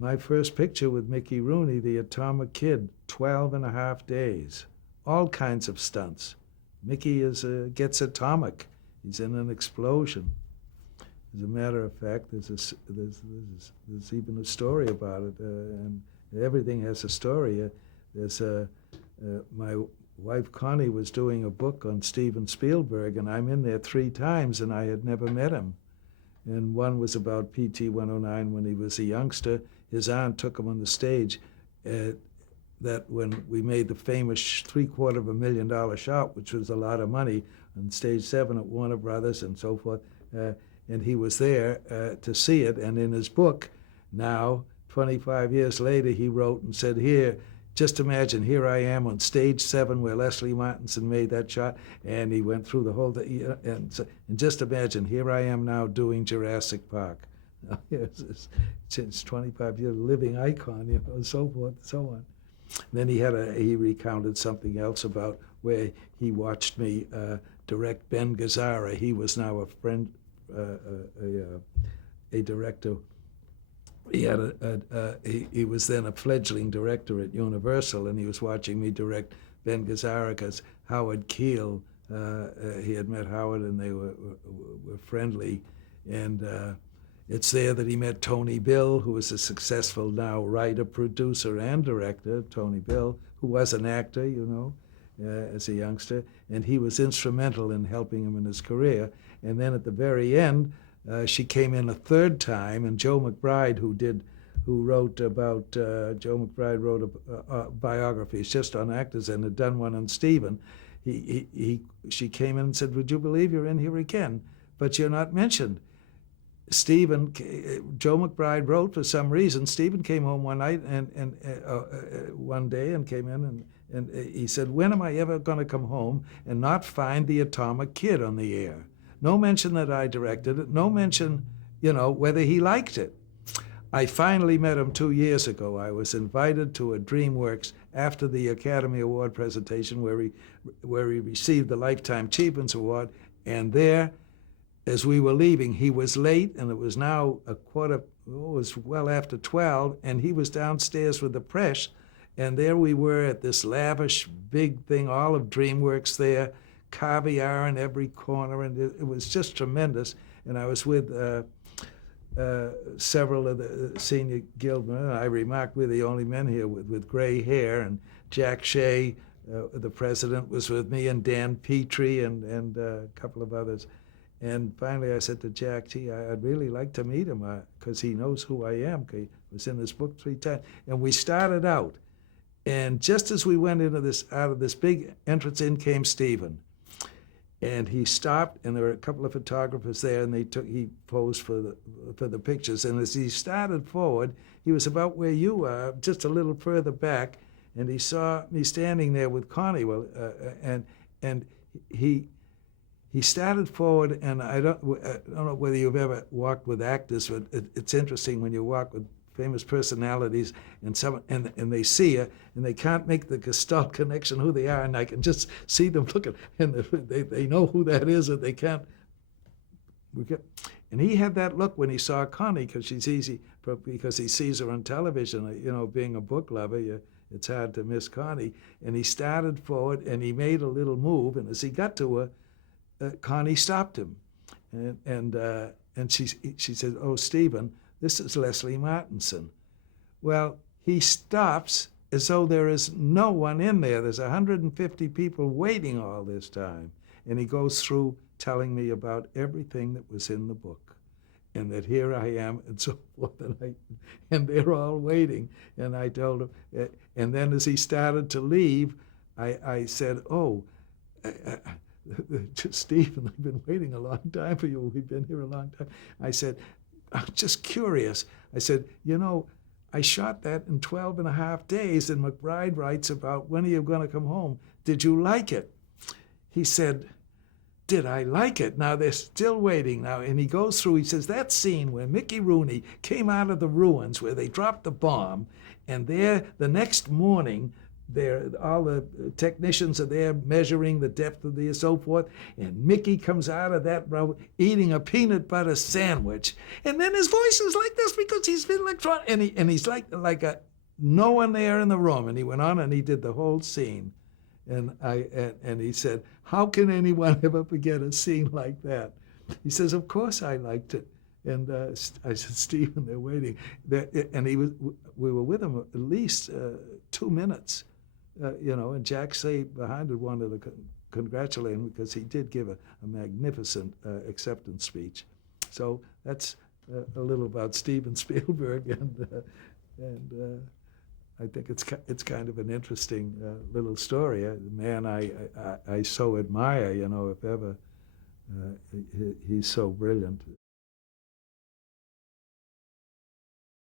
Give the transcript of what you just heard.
My first picture with Mickey Rooney, the Atomic Kid, 12 and a half days. All kinds of stunts. Mickey gets atomic. He's in an explosion. As a matter of fact, there's even a story about it, and everything has a story. My wife Connie was doing a book on Steven Spielberg, and I'm in there 3 times, and I had never met him. And one was about PT 109 when he was a youngster. His aunt took him on the stage. That when we made the famous $750,000 shot, which was a lot of money, on stage 7 at Warner Brothers and so forth. And he was there to see it. And in his book, now, 25 years later, he wrote and said, here, just imagine, here I am on stage 7 where Leslie Martinson made that shot, and he went through the whole thing. And just imagine, here I am now doing Jurassic Park. Since 25 years, living icon, and so forth and so on. And then he recounted something else about where he watched me direct Ben Gazzara. He was now a friend, a director. He was then a fledgling director at Universal, and he was watching me direct Ben Gazzara because Howard Keel, he had met Howard, and they were friendly. And it's there that he met Tony Bill, who is a successful now writer, producer, and director. Tony Bill, who was an actor, as a youngster, and he was instrumental in helping him in his career. And then at the very end, she came in a 3rd time, and Joe McBride, Joe McBride wrote biographies just on actors and had done one on Stephen. She came in and said, "Would you believe you're in here again? But you're not mentioned." Joe McBride wrote for some reason. Stephen came home one night and one day and came in and he said, "When am I ever going to come home and not find the Atomic Kid on the air?" No mention that I directed it. No mention, whether he liked it. I finally met him 2 years ago. I was invited to a DreamWorks after the Academy Award presentation where he received the Lifetime Achievement Award, and there, as we were leaving, he was late, and it was now it was well after 12, and he was downstairs with the press, and there we were at this lavish big thing, all of DreamWorks there, caviar in every corner, and it was just tremendous. And I was with several of the senior guild men. I remarked we're the only men here with gray hair, and Jack Shea, the president, was with me, and Dan Petrie and a couple of others. And finally I said to Jack, "Gee, I'd really like to meet him because he knows who I am. He was in his book 3 times." And we started out. And just as we went out of this big entrance, in came Stephen. And he stopped, and there were a couple of photographers there, and he posed for the pictures. And as he started forward, he was about where you are, just a little further back, and he saw me standing there with Connie. And he started forward, and I don't know whether you've ever walked with actors, but it's interesting when you walk with famous personalities and they see you and they can't make the gestalt connection who they are, and I can just see them looking, and they know who that is, and they can't. And he had that look when he saw Connie, because she's easy, because he sees her on television. Being a book lover, it's hard to miss Connie. And he started forward, and he made a little move, and as he got to her, Connie stopped him, and she said, "Oh, Stephen, this is Leslie Martinson." Well, he stops as though there is no one in there. There's 150 people waiting all this time, and he goes through telling me about everything that was in the book, and that here I am, and so forth, and they're all waiting. And I told him, and then as he started to leave, I said, "Oh, Stephen, I've been waiting a long time for you. We've been here a long time." I said, "I'm just curious." I said, "I shot that in 12 and a half days, and McBride writes about when are you going to come home. Did you like it?" He said, "Did I like it?" Now they're still waiting now, and he goes through, he says, that scene where Mickey Rooney came out of the ruins where they dropped the bomb, and there the next morning all the technicians are there measuring the depth of the so forth, and Mickey comes out of that row eating a peanut butter sandwich, and then his voice is like this because he's been electronic, and he's like no one there in the room, and he went on and he did the whole scene, and he said, "How can anyone ever forget a scene like that?" He says, "Of course I liked it." And I said, "Stephen, they're waiting." And we were with him at least 2 minutes, and Jack Say behind it wanted to congratulate him because he did give a magnificent acceptance speech. So that's a little about Steven Spielberg, and I think it's kind of an interesting little story. A man I so admire, if ever. He's so brilliant.